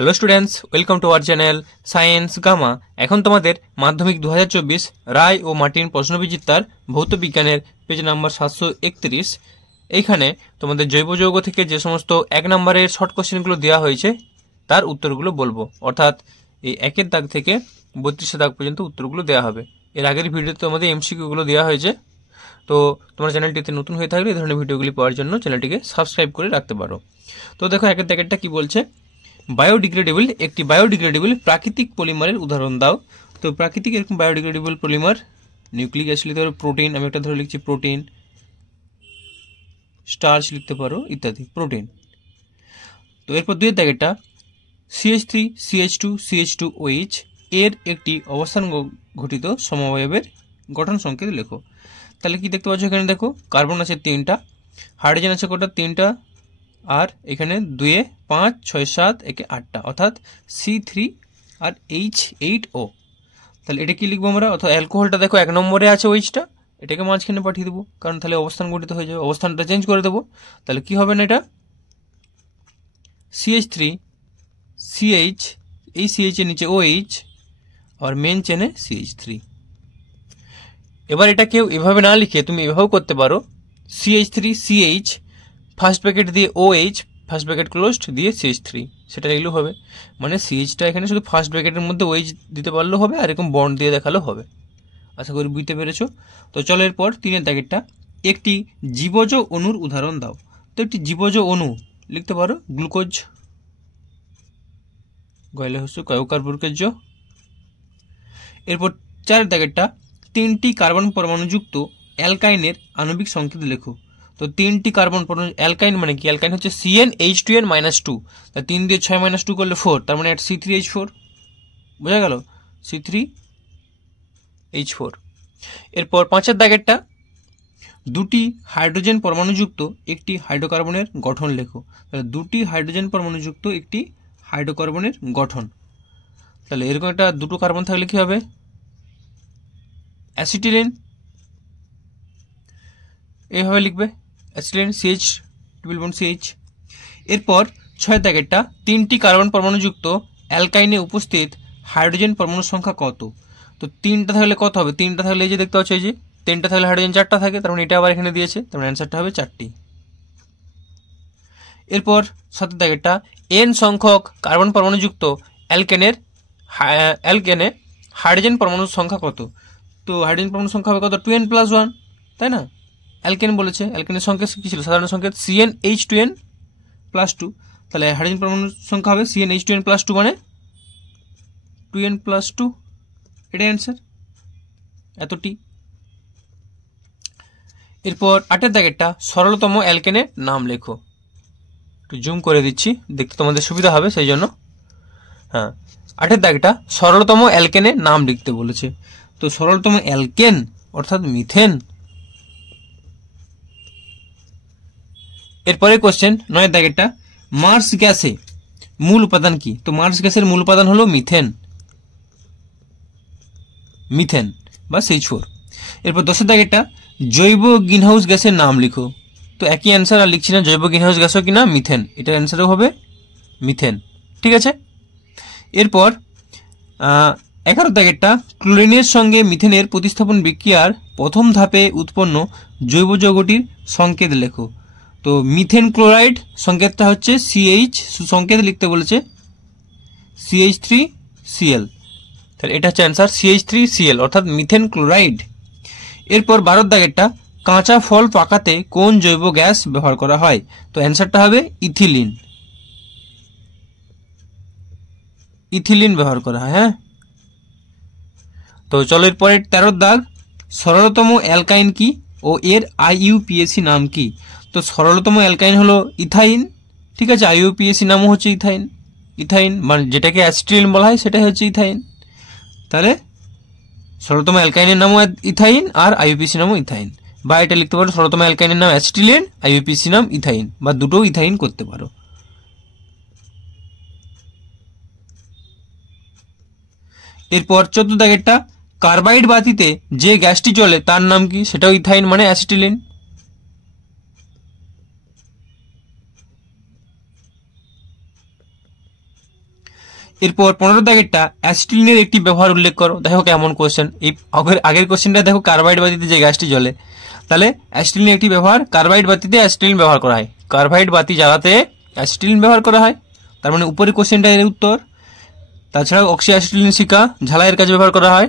Hello students, welcome to our channel science gamma. এখন তোমাদের মাধ্যমিক 2024 রায় ও মার্টিন প্রশ্নবিচিত্রার ভৌত বিজ্ঞানের পেজ নাম্বার 731। এইখানে তোমাদের জৈব যৌগ থেকে যে সমস্ত 1 নম্বরের শর্ট কোশ্চেনগুলো দেওয়া হয়েছে তার উত্তরগুলো বলবো, অর্থাৎ এই 1-এর দাগ থেকে 32-এর দাগ পর্যন্ত উত্তরগুলো দেওয়া হবে। এর আগের ভিডিওতে তোমাদের এমসিকিউগুলো দেওয়া হয়েছে, তো তোমার চ্যানেলটিতে নতুন হয়ে থাকলে এই ধরনের ভিডিওগুলি পাওয়ার জন্য চ্যানেলটিকে সাবস্ক্রাইব করে রাখতে পারো। তো দেখো 1-এর দাগেরটা কি বলছে, বায়োডিগ্রেডেবল একটি বায়োডিগ্রেডেবল প্রাকৃতিক পলিমারের উদাহরণ দাও। তো প্রাকৃতিক এরকম বায়োডিগ্রেডেবল পলিমার নিউক্লিক অ্যাসিড লিখতে পারো, প্রোটিন, আমি একটা ধরে লিখছি প্রোটিন, স্টার্চ লিখতে পারো ইত্যাদি, প্রোটিন। তো এরপর 2-এর দাগেরটা CH3 CH2 CH2OH এর একটি অবস্থান ঘটিত সমবায়বের গঠন সংকেত লেখো। তাহলে কি দেখতে পাচ্ছ, এখানে দেখো কার্বন আছে 3টা, হাইড্রোজেন আছে কটা 3টা, আর এখানে 2 5 6 7 একে 8টা, অর্থাৎ C3 আর H8O। তাহলে এটা কি লিখবো আমরা, অর্থাৎ অ্যালকোহলটা দেখো 1 নম্বরে আছে ওইচটা, এটাকে মাঝখানে পাঠিয়ে দেবো, কারণ তাহলে অবস্থান গঠিত হয়ে যাবে, অবস্থানটা চেঞ্জ করে দেবো। তাহলে কি হবে না, এটা CH3 CH, এই CH এর নিচে OH, আর মেন চেনে CH3। এবার এটা কেউ এভাবে না লিখে তুমি এভাবেও করতে পারো, CH3 CH ফার্স্ট ব্র্যাকেট দিয়ে OH ফার্স্ট ব্র্যাকেট ক্লোজড দিয়ে CH3, সেটা লিখলেও হবে। মানে CHটা এখানে শুধু ফার্স্ট ব্র্যাকেটের মধ্যে OH দিতে পারলেও হবে, আর এরকম বন্ড দিয়ে দেখালেও হবে। আশা করি বুঝতে পেরেছো। তো চলো এরপর 3-এর দাগেরটা একটি জীবজ অণুর উদাহরণ দাও। তো একটি জীবজ অণু লিখতে পারো গ্লুকোজ, গয়লে হচ্ছে কার্বোকার্বুকেজ। এরপর 4-এর দাগেরটা 3টি কার্বন পরমাণুযুক্ত অ্যালকাইনের আণবিক সংকেত লেখো। তো 3টি কার্বন পরমাণু, অ্যালকাইন মানে কি, অ্যালকাইন হচ্ছে CnH2n-2, তা 3 দিয়ে 6 - 2 করলে 4, তার মানে এটা C3H4, বোঝা গেল, C3H4। এরপর 5-এর দাগেরটা 2টি হাইড্রোজেন পরমাণুযুক্ত একটি হাইড্রোকার্বনের গঠন লেখো। তাহলে 2টি হাইড্রোজেন পরমাণুযুক্ত একটি হাইড্রোকার্বনের গঠন, তাহলে এরকম একটা 2টো কার্বন থাকলে কি হবে, অ্যাসিটিলিন, এইভাবে লিখবে অ্যাসিটিলিন CH. এরপর 6-এর দাগেরটা 3টি কার্বন পরমাণুযুক্ত অ্যালকাইনে উপস্থিত হাইড্রোজেন পরমাণুর সংখ্যা কত। তো 3টা থাকলে কত হবে, 3টা থাকলে এই যে দেখতে পাচ্ছ, এই যে 3টা থাকলে হাইড্রোজেন 4টা থাকে, তার মানে এটা আবার এখানে দিয়েছে, তার মানে অ্যান্সারটা হবে 4টি। এরপর 7-এর দাগেরটা N সংখ্যক কার্বন পরমাণুযুক্ত অ্যালকেনে হাইড্রোজেন পরমাণুর সংখ্যা কত। তো হাইড্রোজেন পরমাণুর সংখ্যা হবে কত, 2n+1, তাই না। অ্যালকেন বলেছে, অ্যালকেনের সংকেত কি ছিল, সাধারণ সংকেত CnH2n+2, তাহলে হাইড্রোজেন পরমাণুর সংখ্যা হবে CnH2n+2 মানে 2n+2, এটাই অ্যান্সার, এতটি। এরপর 8-এর দাগেরটা সরলতম অ্যালকেনের নাম লেখো। একটু জুম করে দিচ্ছি, দেখতে তোমাদের সুবিধা হবে সেই জন্য। হ্যাঁ, 8-এর দাগটা সরলতম অ্যালকেনের নাম লিখতে বলেছে। তো সরলতম অ্যালকেন অর্থাৎ মিথেন। এরপরে কোশ্চেন 9-এর দাগেরটা মার্স গ্যাসে মূল উপাদান কি। তো মার্স গ্যাসের মূল উপাদান হলো মিথেন, মিথেন বা CH4। এরপর 10-এর দাগেরটা জৈব গ্রিনহাউস গ্যাসের নাম লিখো। তো একই অ্যান্সার, আর লিখছি না, জৈব গ্রিনহাউস গ্যাসও কিনা মিথেন, এটার অ্যান্সারও হবে মিথেন, ঠিক আছে। এরপর 11-এর দাগেরটা ক্লোরিনের সঙ্গে মিথেনের প্রতিস্থাপন বিক্রিয়ার প্রথম ধাপে উৎপন্ন জৈব যৌগটির সংকেত লেখো। তো মিথেন ক্লোরাইড সংকেতটা হচ্ছে CH, সংকেত লিখতে বলেছে CH3Cl, তাহলে এটা হচ্ছে অ্যান্সার CH3Cl অর্থাৎ মিথেন ক্লোরাইড। এরপর 12-এর দাগেরটা কাঁচা ফল পাকাতে কোন জৈব গ্যাস ব্যবহার করা হয়। তো অ্যান্সারটা হবে ইথিলিন, ইথিলিন ব্যবহার করা হয়। হ্যাঁ, তো চলো এরপরে 13-এর দাগ সরলতম অ্যালকাইন কি ও এর IUPAC নাম কি। তো সরলতম অ্যালকাইন হলো ইথাইন, ঠিক আছে, IUPAC নামও হচ্ছে ইথাইন, ইথাইন মানে যেটাকে অ্যাসিটিলিন বলা হয় সেটাই হচ্ছে ইথাইন। তাহলে সরলতম অ্যালকাইনের নামও ইথাইন আর IUPAC নামও ইথাইন, বা এটা লিখতে পারো সরলতম অ্যালকাইনের নাম অ্যাসিটিলিন, IUPAC নাম ইথাইন, বা দুটো ইথাইন করতে পারো। এরপর 14 দাগেরটা কার্বাইড বাতিতে যে গ্যাসটি জ্বলে তার নাম কি, সেটাও ইথাইন মানে অ্যাসিটিলিন। এরপর 15 দাগেরটা অ্যাসিটিলিনের একটি ব্যবহার উল্লেখ করো। দেখো কেমন কোশ্চেন, এই আগের কোশ্চেনটা দেখো কার্বাইড বাতিতে যে গ্যাসটি জ্বলে, তাহলে অ্যাসিটিলিনের একটি ব্যবহার, কার্বাইড বাতিতে অ্যাসিটিলিন ব্যবহার করা হয়, কার্বাইড বাতি জ্বালাতে অ্যাসিটিলিন ব্যবহার করা হয়, তার মানে উপরের কোশ্চেনটা এর উত্তর। তাছাড়াও অক্সি অ্যাসিটিলিন শিকা ঝালাইয়ের কাজে ব্যবহার করা হয়।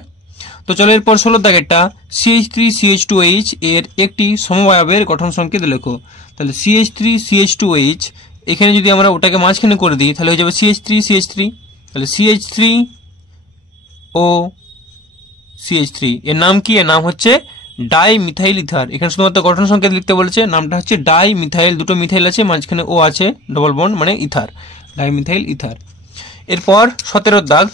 তো চলো এরপর 16 দাগেরটা CH3CH2H এর একটি সমবায়বের গঠন সংকেত লেখো। তাহলে CH3CH2H এখানে যদি আমরা ওটাকে মাঝখানে করে দিই তাহলে হয়ে যাবে CH3CH3, তাহলে CH3 ও CH3 এর নাম কি? এর নাম হচ্ছে ডাই মিথাইল ইথার। এখানে শুধুমাত্র গঠন সংকেত লিখতে বলেছে, নামটা হচ্ছে ডাই মিথাইল, দুটো মিথাইল আছে, মাঝখানে ও আছে, ডবল বন্ড মানে ইথার, ডাই মিথাইল ইথার। এরপর 17 দাগ,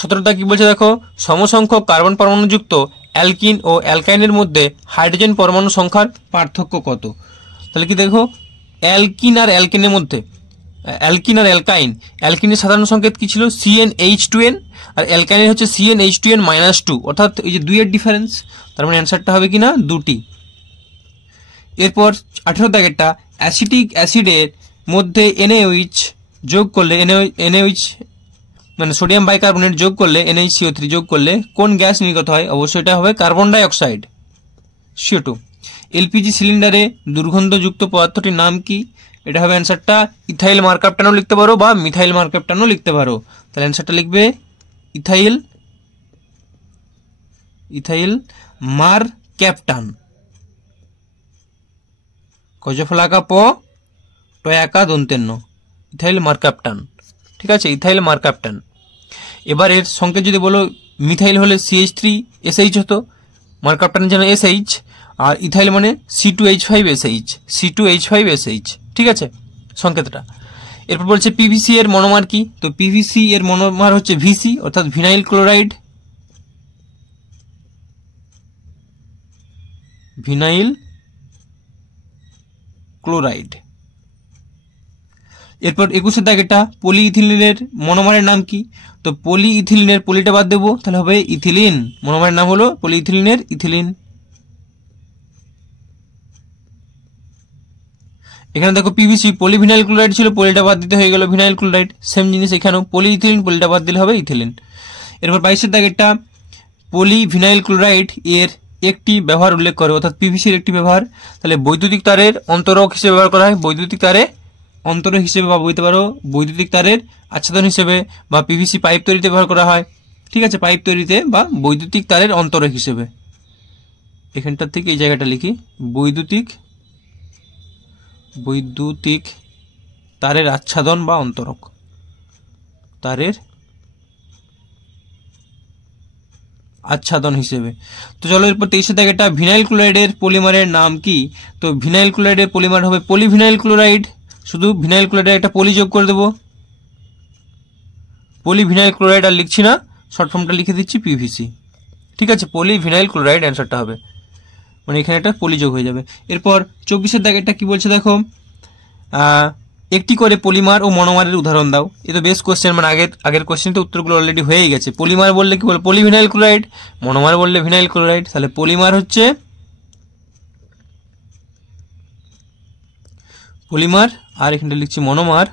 17 দাগ কি বলছে দেখো, সমসংখ্যক কার্বন পরমাণুযুক্ত অ্যালকিন ও অ্যালকাইনের মধ্যে হাইড্রোজেন পরমাণু সংখ্যার পার্থক্য কত? তাহলে কি দেখো, অ্যালকিন আর অ্যালকেনের মধ্যে, অ্যালকিন আর অ্যালকাইন, অ্যালকিনের সাধারণ সংকেত কি ছিল? CnH2n, আর অ্যালকাইনের হচ্ছে CnH2n-2, অর্থাৎ এই যে 2 এর ডিফারেন্স, তার মানে অ্যান্সারটা হবে কিনা 2টি। এরপর 18 দাগেরটা অ্যাসিটিক অ্যাসিডের মধ্যে NaOH যোগ করলে, NaOH মানে সোডিয়াম বাইকার্বনেট যোগ করলে, NaCO3 যোগ করলে কোন গ্যাস নির্গত হয়? অবশ্যই এটা হবে carbon die oxide, CO2। LPG সিলিন্ডারে দুর্গন্ধযুক্ত পদার্থটির নাম কি? এটা হবে অ্যান্সারটা ইথাইল মার্কাপটানও লিখতে পারো বা মিথাইল মার্কাপটানও লিখতে পারো। তাহলে অ্যান্সারটা লিখবে ইথাইল মারক্যাপটান, কজফলাকা প টয়াকা দন্তেন্য, ইথাইল মারক্যাপটান। ঠিক আছে, ইথাইল মারক্যাপটান। এবার এর সংকেত যদি বলো, মিথাইল হলে CH3SH হতো, মারক্যাপটানের জন্য SH, আর ইথাইল মানে C2H5SH, C2H5SH। ঠিক আছে সংকেতটা। এরপর বলছে PVC এর মনোমার কি? তো PVC এর মনোমার হচ্ছে VC, অর্থাৎ ভিনাইল ক্লোরাইড, ভিনাইল ক্লোরাইড। এরপর 21 দাগেটা পলিইথিলিনের মনোমারের নাম কি? তো পলিইথিলিনের পলিটা বাদ দেবো, তাহলে হবে ইথিলিন, মনোমারের নাম হলো পলিইথিলিনের ইথিলিন। এখানে দেখো পিভিসি পলিভিনাইল ক্লোরাইড ছিল, পলিটা বাদ দিতে হয়ে গেল ভিনাইল ক্লোরাইড, সেম জিনিস এখানেও পলিইথিলিন, পলিটা বাদ দিলে হবে ইথিলিন। এরপর 22 দাগেরটা পলিভিনাইল ক্লোরাইড এর একটি ব্যবহার উল্লেখ করে, অর্থাৎ পিভিসির একটি ব্যবহার। তাহলে বৈদ্যুতিক তারের অন্তরক হিসেবে ব্যবহার করা হয়, বৈদ্যুতিক তারে অন্তরক হিসেবে বা বলতে পারো বৈদ্যুতিক তারের আচ্ছাদন হিসেবে, বা পিভিসি পাইপ তৈরিতে ব্যবহার করা হয়। ঠিক আছে, পাইপ তৈরিতে বা বৈদ্যুতিক তারের অন্তরক হিসেবে। এখানটার থেকে এই জায়গাটা লিখি, বৈদ্যুতিক তারের আচ্ছাদন বা অন্তরক, তারের আচ্ছাদন হিসেবে। তো চলো এরপর 23 দাগেটা ভিনাইল ক্লোরাইডের পলিমারের নাম কি? তো ভিনাইল ক্লোরাইডের পলিমার হবে পলিভিনাইল ক্লোরাইড, শুধু ভিনাইল ক্লোরাইডের একটা পলি যোগ করে দেবো, পলিভিনাইল ক্লোরাইড, আর লিখছি না, শর্ট ফর্মটা লিখে দিচ্ছি পিভিসি। ঠিক আছে, পলিভিনাইল ক্লোরাইড অ্যান্সারটা হবে, মানে এখানে একটা পলি যোগ হয়ে যাবে। এরপর 24 দাগেরটা কি বলছে দেখো, একটি করে পলিমার ও মনোমারের উদাহরণ দাও। এ তো বেশ কোশ্চেন, মানে আগের কোশ্চেনটা উত্তরগুলো অলরেডি হয়ে গেছে। পলিমার বললে কি বলে পলিভিনাইল ক্লোরাইড, মনোমার বললে ভিনাইল ক্লোরাইড। তাহলে পলিমার হচ্ছে পলিমার, আর এখানটা লিখছি মনোমার।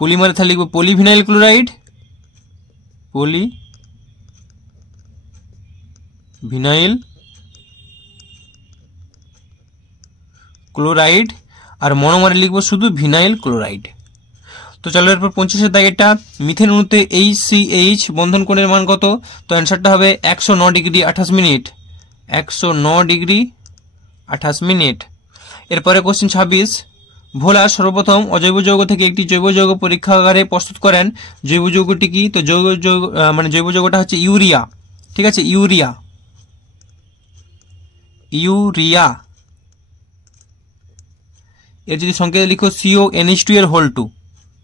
পলিমার তাহলে লিখবো পলিভিনাইল ক্লোরাইড, পলিভিনাইল ক্লোরাইড, আর মনোমারে লিখবো শুধু ভিনাইল ক্লোরাইড। তো চলো এরপর 25 দাগেরটা মিথেন অণুতে HCH বন্ধন কোণের মান কত? তো অ্যান্সারটা হবে 109 ডিগ্রি 28 মিনিট, 109 ডিগ্রি 28 মিনিট। এরপরে কোশ্চেন 26, ভোলা সর্বপ্রথম অজৈব যৌগ থেকে একটি জৈব যৌগ পরীক্ষাগারে প্রস্তুত করেন, জৈব যৌগটি কি? তো জৈব যৌগটা হচ্ছে ইউরিয়া। ঠিক আছে, ইউরিয়া এর যদি সংকেত লিখো CONH2 এর হোল 2,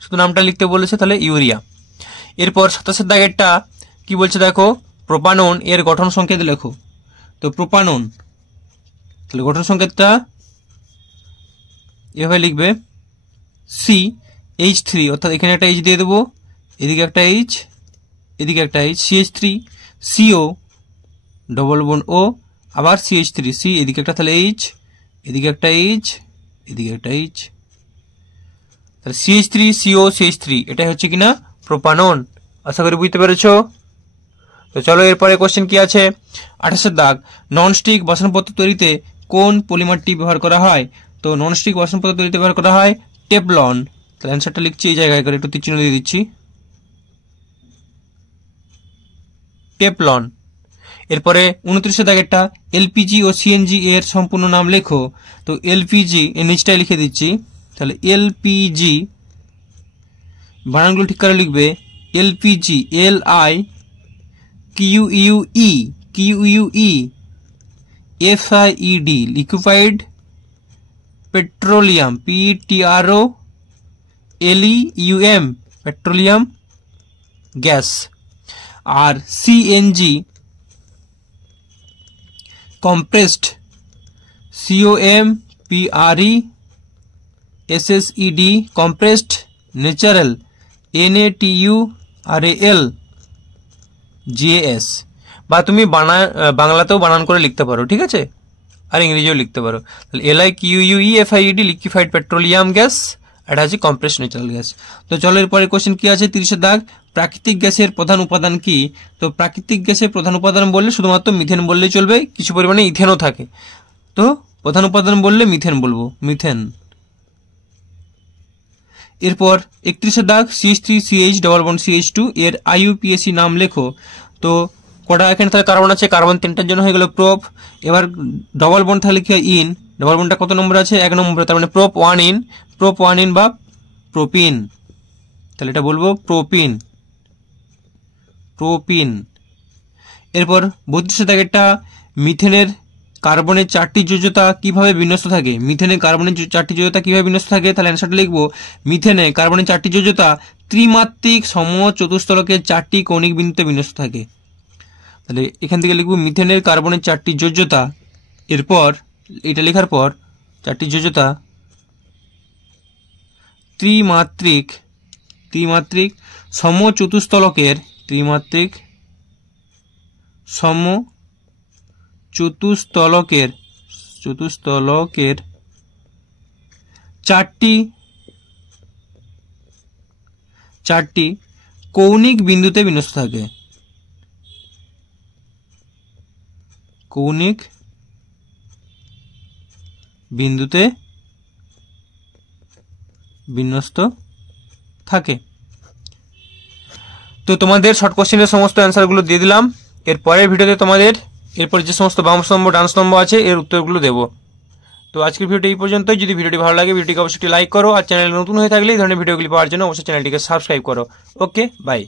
শুধু নামটা লিখতে বলেছে, তাহলে ইউরিয়া। এরপর 27 দাগেরটা কি বলছে দেখো, প্রোপানন এর গঠন সংকেত লেখো। তো প্রোপানন, তাহলে গঠন সংকেতটা এভাবে লিখবে CH3, অর্থাৎ এখানে একটা H দিয়ে দেবো, এদিকে একটা H, এদিকে একটা H, CH3 CO double bond O, আবার CH3 C, এদিকে একটা তাহলে H, এদিকে একটা H, এদিকে একটা H। তাহলে CH3CO CH3 এটাই হচ্ছে কিনা প্রোপানন। আশা করি বুঝতে পেরেছো। তো চলো এরপরে কোশ্চেন কি আছে, 28 দাগ, ননস্টিক বাসনপত্র তৈরিতে কোন পলিমারটি ব্যবহার করা হয়? তো ননস্টিক বাসনপত্র তৈরিতে ব্যবহার করা হয় টেফলন। তাহলে অ্যান্সারটা লিখছি এই জায়গায় করে, একটু তীর চিহ্ন দিয়ে দিচ্ছি, টেফলন। এরপরে 29 দাগেরটা, এলপিজি ও সিএনজি এর সম্পূর্ণ নাম লেখো। তো এলপিজি এর নিচটায় লিখে দিচ্ছি। তাহলে এলপিজি বানানগুলো ঠিক করে লিখবে, LPG LIQUE FIED liquefied petroleum PETROLEUM petroleum gas. আর CNG compressed COMPRESSED compressed natural NATURAL GAS। বা তুমি বাংলাতেও বানান করে লিখতে পারো, ঠিক আছে, আর ইংরেজিও লিখতে পারো। তাহলে LIQUE FIED liquefied petroleum gas, এটা হচ্ছে কম্প্রেসড ন্যাচারাল গ্যাস। তো চলো এরপরে কোশ্চেন কি আছে, 30 দাগ, প্রাকৃতিক গ্যাসের প্রধান উপাদান কি? তো প্রাকৃতিক গ্যাসের প্রধান উপাদান বললে শুধুমাত্র মিথেন বললেই চলবে, কিছু পরিমাণে ইথেনও থাকে। তো প্রধান উপাদান বললে মিথেন বলবো, মিথেন। এরপর 31 দাগ, CH3CH ডবল বন্ড CH2 এর IUPAC নাম লেখো। তো কটা এখানে তাহলে কার্বন আছে, কার্বন 3টার জন্য হয়ে গেল প্রোপ। এবার ডবল বন্ড তাহলে কি হয়, ইন। ডবল বন্ডটা কত নম্বর আছে, 1 নম্বরে, তার মানে প্রোপ 1 ইন বা প্রোপিন। তাহলে এটা বলবো প্রোপিন। এরপর 32 দাগেরটা, মিথেনের কার্বনের 4টি যোজ্যতা কিভাবে বিন্যস্ত থাকে? মিথেনে কার্বনের 4টি যোজ্যতা কিভাবে বিন্যস্ত থাকে? তাহলে অ্যান্সারটা লিখবো, মিথেনে কার্বনের 4টি যোজ্যতা ত্রিমাত্রিক সমচতুস্তলকের 4টি কৌণিক বিন্দুতে বিন্যস্ত থাকে। তাহলে এখান থেকে লিখবো মিথেনের কার্বনের 4টি যোজ্যতা। এরপর এটা লেখার পর 4টি যোজ্যতা ত্রিমাত্রিক সমচতুস্তলকের 4টি কৌণিক বিন্দুতে বিন্যস্ত থাকে। কৌণিক বিন্দুতে বিন্যস্ত থাকে। তো তোমাদের শর্ট কোশ্চেনের সমস্ত অ্যান্সারগুলো দিয়ে দিলাম। এর পরের ভিডিওতে তোমাদের এরপর যে সমস্ত বাম স্তম্ভ ডান স্তম্ভ আছে এর উত্তরগুলো দেবো। তো আজকের ভিডিওটি এই পর্যন্তই। যদি ভিডিওটি ভালো লাগে ভিডিওটিকে অবশ্যই লাইক করো, আর চ্যানেলে নতুন হয়ে থাকলে এই ধরনের ভিডিওগুলি পাওয়ার জন্য অবশ্যই চ্যানেলটিকে সাবস্ক্রাইব করো। ওকে, বাই।